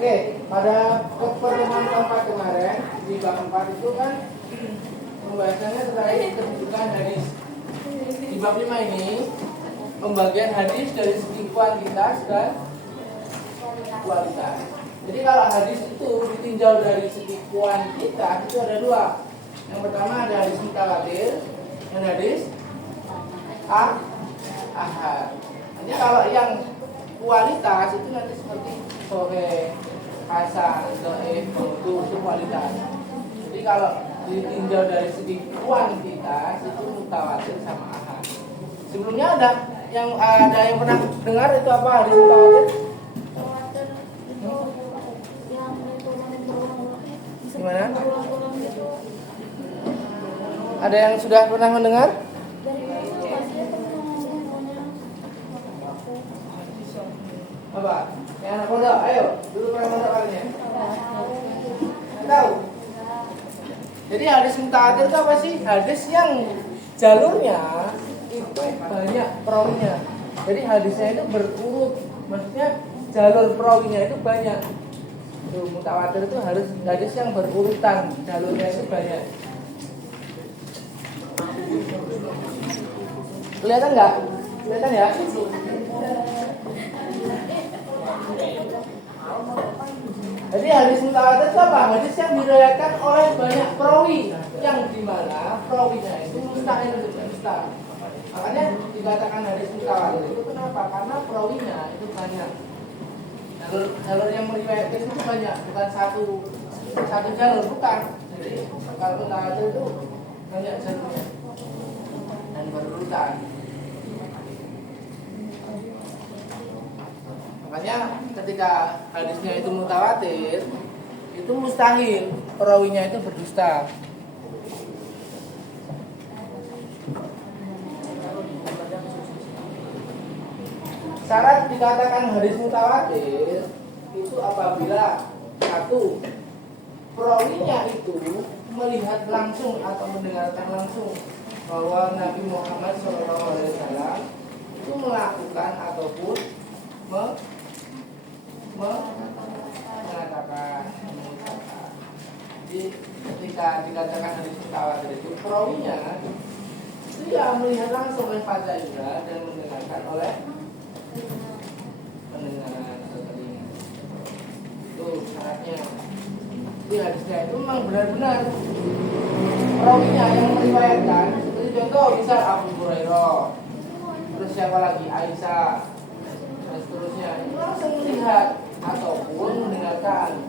Oke, pada pertemuan keempat kemarin di bab 4 itu kan pembahasannya terkait kedudukan hadis. Di bab 5 ini pembagian hadis dari segi kuantitas dan kualitas. Jadi kalau hadis itu ditinjau dari segi kuantitas itu ada dua. Yang pertama ada hadis mutawatir dan hadis ahad. Jadi kalau yang kualitas itu nanti seperti sore, hasan, dhaif, itu kualitas. Jadi kalau ditinjau dari segi kuantitas itu mutawatir sama ahad. Sebelumnya ada yang pernah dengar itu apa hadis mutawatir? Gimana? Ada yang sudah pernah mendengar? Apa? Yang anak pondok, ayo, dulu pernah pondok kalinya. Tahu? Jadi hadis mutawatir itu apa sih? Hadis yang jalurnya itu banyak perawinya. Jadi hadisnya itu berurut, maksudnya jalur perawinya itu banyak. Tuh, mutawatir itu harus hadis yang berurutan, jalurnya itu banyak. Kelihatan nggak? Kelihatan ya? Jadi hadis mutawatir itu apa? Hadis yang diriwayatkan oleh banyak perawi, yang dimana perawinya itu mustahil untuk dusta. Makanya dikatakan hadis mutawatir itu kenapa? Karena perawinya itu banyak. Jalur yang meriwayatkan itu banyak, bukan satu jalur, bukan. Jadi kalau mutawatir itu banyak jalurnya dan berurutan. Makanya ketika hadisnya itu mutawatir, itu mustahil perawinya itu berdusta. Syarat dikatakan hadis mutawatir itu apabila satu, perawinya itu melihat langsung atau mendengarkan langsung bahwa Nabi Muhammad SAW itu melakukan ataupun mengatakan. Jadi ketika dikatakan hadis mutawatir itu perawinya itu ya melihat langsung oleh fazaila dan mendengarkan oleh pendengaran atau telinga. Itu syaratnya. Jadi hadisnya itu memang benar-benar perawinya yang meriwayatkan. Seperti contoh misal Abu Hurairah, terus siapa lagi, Aisyah, dan seterusnya. Itu langsung melihat ataupun mendengarkan.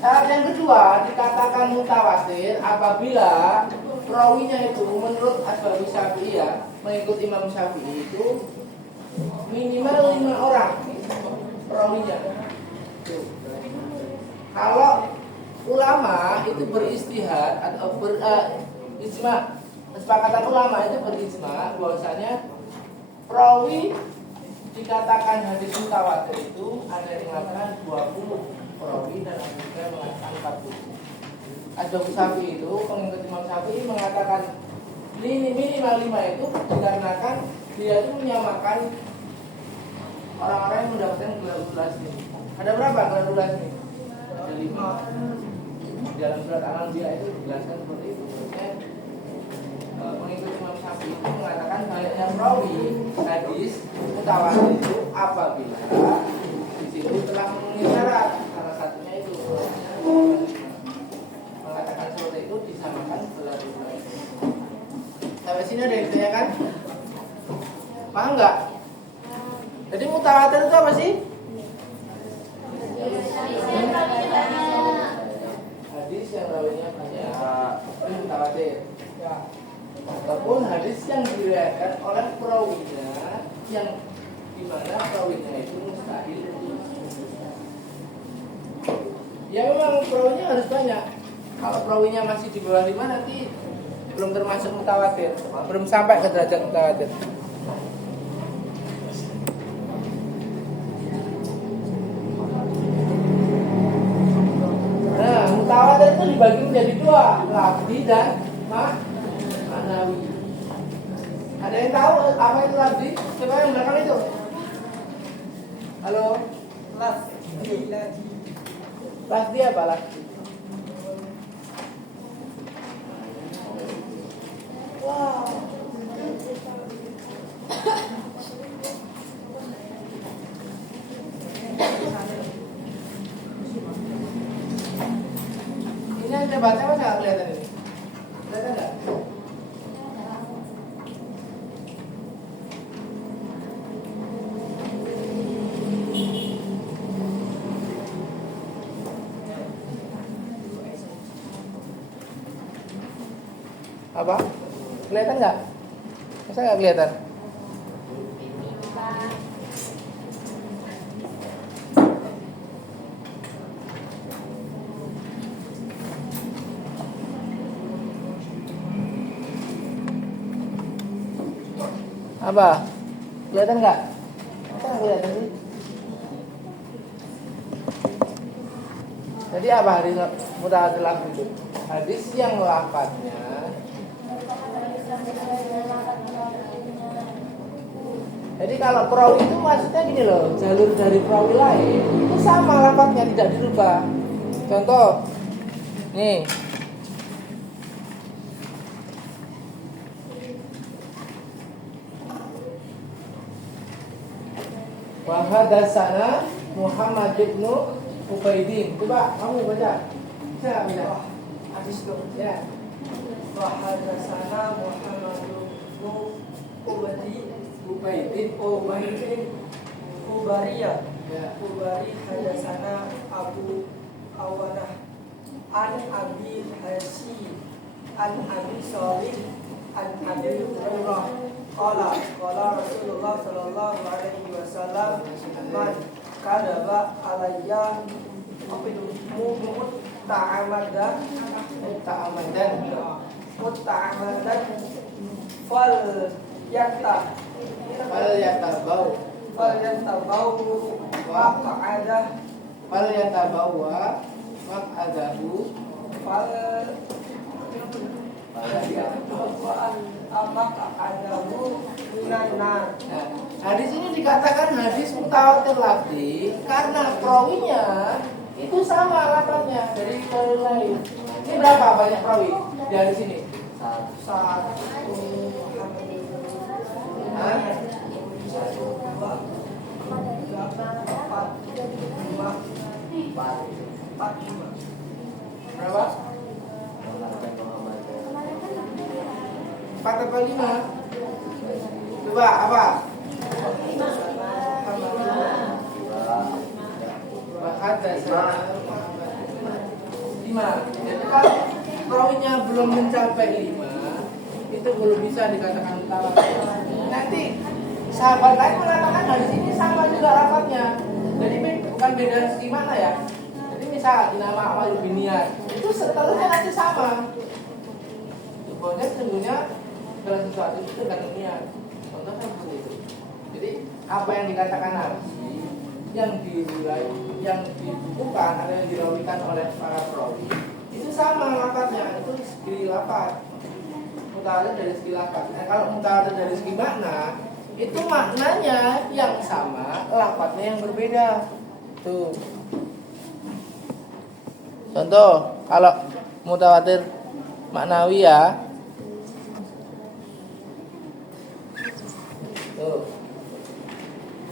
Syarat yang kedua dikatakan mutawatir apabila perawinya itu menurut Ashabi Syafi'iyah, mengikut Imam Syafi'i itu minimal 5 orang perawinya. Kalau ulama itu beristihad atau ijma, kesepakatan ulama itu berijma bahwasanya perawi dikatakan hadis mutawatir itu ada yang mengatakan 20 perawi dan ada yang mengatakan 40. Ashabi Syafi'i itu pengikut Imam Syafi'i mengatakan minimal 5 itu dikarenakan dia itu menyamakan orang-orang yang mendapatkan gelar ulas ini. Ada berapa gelar ulas ini? Ada 5. Dalam surat Al-Anbiya itu dijelaskan seperti itu. Pengikut Imam Syafi'i itu mengatakan banyaknya perawi hadis mutawatir itu apabila di situ telah memenuhi syarat. Salah satunya itu mengatakan seperti itu disamakan gelar ulas. Sampai sini ada yang ditanyakan? Paham nggak? Jadi mutawatir itu apa sih? Hadis yang rawinya banyak, itu mutawatir. Ya. Ataupun hadis yang diriwayatkan oleh perawinya yang dimana perawinya itu mustahil. Ya memang perawinya harus banyak. Kalau perawinya masih di bawah 5 nanti belum termasuk mutawatir, belum sampai ke derajat mutawatir. Nah, mutawatir itu dibagi menjadi 2, lafzi dan ma'nawi. Ada yang tahu apa itu lafzi? Coba yang belakang itu. Halo. Lafzi apa lafzi? Wow. Ini yang saya baca masa nggak kelihatan ini? Kelihatan nggak? Apa? Kelihatan nggak? Masa nggak kelihatan? Apa? Kelihatan nggak? Masa nggak kelihatan sih? Jadi apa hadis mutawatir lafzi itu? Hadis yang lafadznya jadi kalau perawi itu maksudnya gini loh, jalur dari perawi lain itu sama lafadznya, tidak dirubah. Contoh, nih, wa hadatsana Muhammad ibn Ubaidin. Coba kamu baca. Bisa baca. Hadis itu. Ya. Wa hadatsana Muhammad ibn Ubaidin. Ubariyah. Ya. Ubari hadatsana Abu Awanah an Abi Hasi an Abi Shalih an Abi Hurairah qala Rasulullah sallallahu alaihi wasallam man kadaba alayya muta'amadan fal yatabau maq'adahu Nah, hadis ini dikatakan hadis mutawatir lafzi karena perawinya itu sama lafaznya dari perawi lain. Ini berapa banyak perawi di hadis ini? Satu. Berapa? 4 atau 5? Coba apa? Hadatsana 5. Jadi kalau perawinya belum mencapai 5, itu belum bisa dikatakan mutawatir. Nanti sahabat lain mengatakan hadis ini sama juga lafadznya. Jadi bukan beda segi mana ya. Jadi misal nama amal biniyat itu setelahnya nanti sama. Pokoknya sesungguhnya segala sesuatu itu tergantung niat. Contohnya seperti itu. Jadi apa yang dikatakan Nabi yang dibukukan atau yang dirawikan oleh para perawi itu sama lafadznya, itu segi lafadz. Mutawatir dari segi lafadz. Nah, kalau mutawatir dari segi makna itu maknanya yang sama, lafadznya yang berbeda. Tuh. Contoh, kalau mutawatir maknawi ya. Tuh.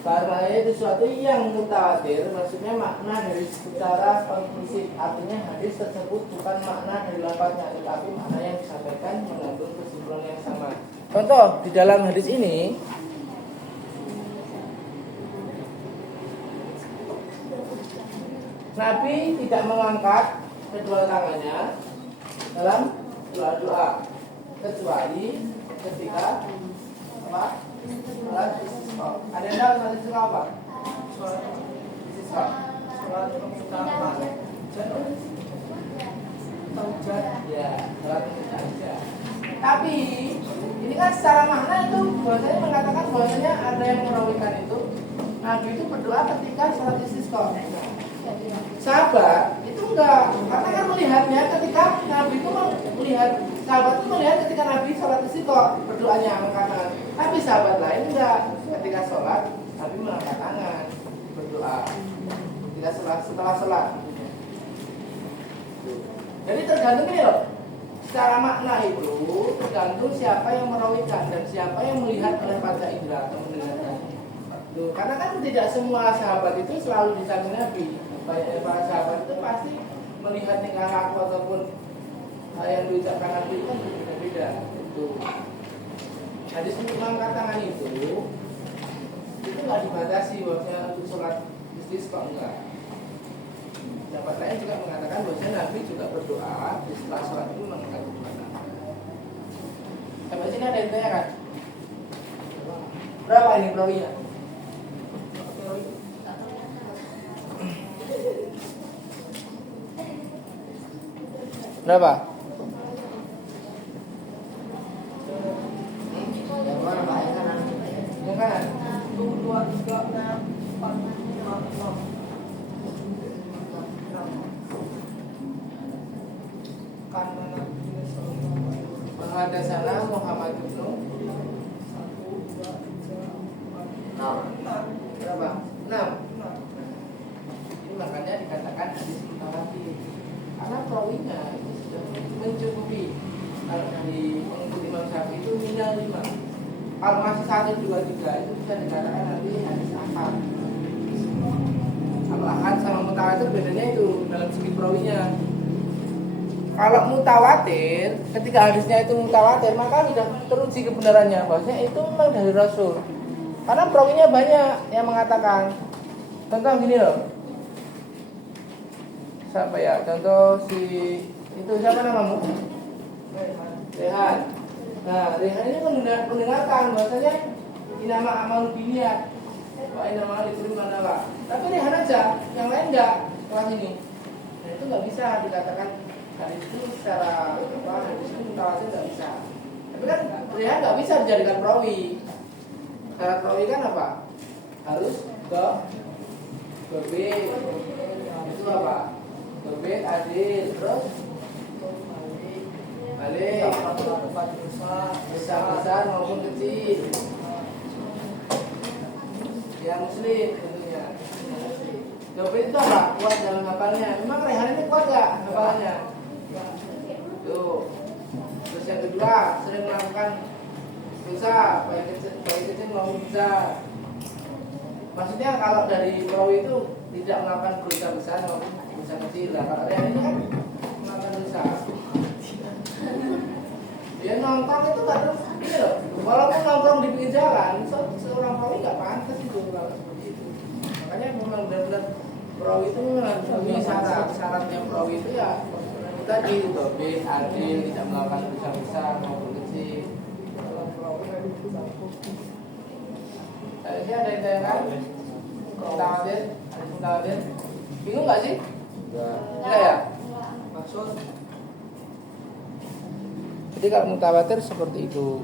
Karena itu sesuatu yang mutawatir, maksudnya makna dari secara konklusif. Artinya hadis tersebut bukan makna dari lafadznya, tetapi makna yang disampaikan mengandung kesimpulan yang sama. Contoh, di dalam hadis ini Nabi tidak mengangkat kedua tangannya dalam doa kecuali ketika apa? Salat istisqa. Ada yang tahu salat istisqa apa? Salat istisqa. Salat permintaan. Taujat. Ya, salat istisqa. Tapi ini kan secara makna itu bahwasanya mengatakan bahwasanya ada yang merawikan itu Nabi itu berdoa ketika salat istisqa. Sahabat itu enggak, karena kan melihatnya ketika Nabi itu melihat, sahabat itu melihat ketika Nabi sholat istisqa berdoanya angkat tangan. Tapi sahabat lain enggak, ketika sholat Nabi mengangkat tangan berdoa. setelah selat. Jadi tergantung ini loh. Secara makna itu tergantung siapa yang merawikan dan siapa yang melihat oleh panca indera atau mendengarkan. Karena kan tidak semua sahabat itu selalu di samping Nabi. Banyak para sahabat itu pasti melihat tingkah laku ataupun hal yang diucapkan Nabi itu kan berbeda-beda. Itu. Hadis mengangkat tangan itu nggak dibatasi bahwasanya untuk sholat istisqa enggak. Dapat lain juga mengatakan bahwasanya Nabi juga berdoa setelah sholat itu mengangkat tangan. Sampai sini ada yang tanya kan? Berapa ini perawinya? Berapa? Yang mana Pak? Yang kanan. Yang kanan? 1, 2, 3, 4, 5, 6. Kanan Nabi sallallahu alaihi wasallam. Menghadasana Muhammad bin 1, 2, 3, 4, 5. berapa? 6. Ini makanya dikatakan hadis mutawatir. Karena perawinya itu sudah mencukupi. Kalau dari pengikut Imam Syafi'i itu minimal 5. Kalau masih 1, 2, 3 itu bisa dikatakan nanti hadis ahad. Kalau ahad sama mutawatir bedanya itu dalam segi perawinya. Kalau mutawatir, ketika hadisnya itu mutawatir, maka sudah teruji kebenarannya bahwasanya itu memang dari Rasul. Karena perawinya banyak yang mengatakan. Contoh gini loh. Siapa ya? Contoh si itu siapa namamu? Rehan. Nah, Rehan ini mendengarkan bahwasanya inama amal dunia. Wa inama likul manala. Tapi Rehan aja, yang lain enggak kelas ini. Nah, itu enggak bisa dikatakan hadis itu secara hadis itu mutawatir enggak bisa. Tapi kan Rehan enggak bisa dijadikan perawi. Syarat perawi kan apa? Harus ke B. Itu apa? B adil, terus balik besar maupun kecil. Ya muslim tentunya. B itu apa? Kuat dalam hafalnya. Memang Rehan ini kuat gak hafalannya? Tuh. Terus yang kedua, sering melakukan dosa baik kecil maupun besar. Maksudnya kalau dari perawi itu tidak melakukan dosa besar maupun dosa kecil. Nah, kalau Rehan ini kan melakukan dosa. Ya nongkrong itu nggak terus gini loh. Walaupun nongkrong di pinggir jalan, seorang perawi nggak pantas itu kalau seperti itu. Makanya memang benar-benar perawi itu memang harus punya syaratnya perawi itu ya tadi itu bin adil, tidak melakukan dosa besar maupun kecil. Tadi ada yang tanyakan? Mutawatir. Bingung nggak sih? Enggak ya? Maksud Jadi kalau mutawatir seperti itu.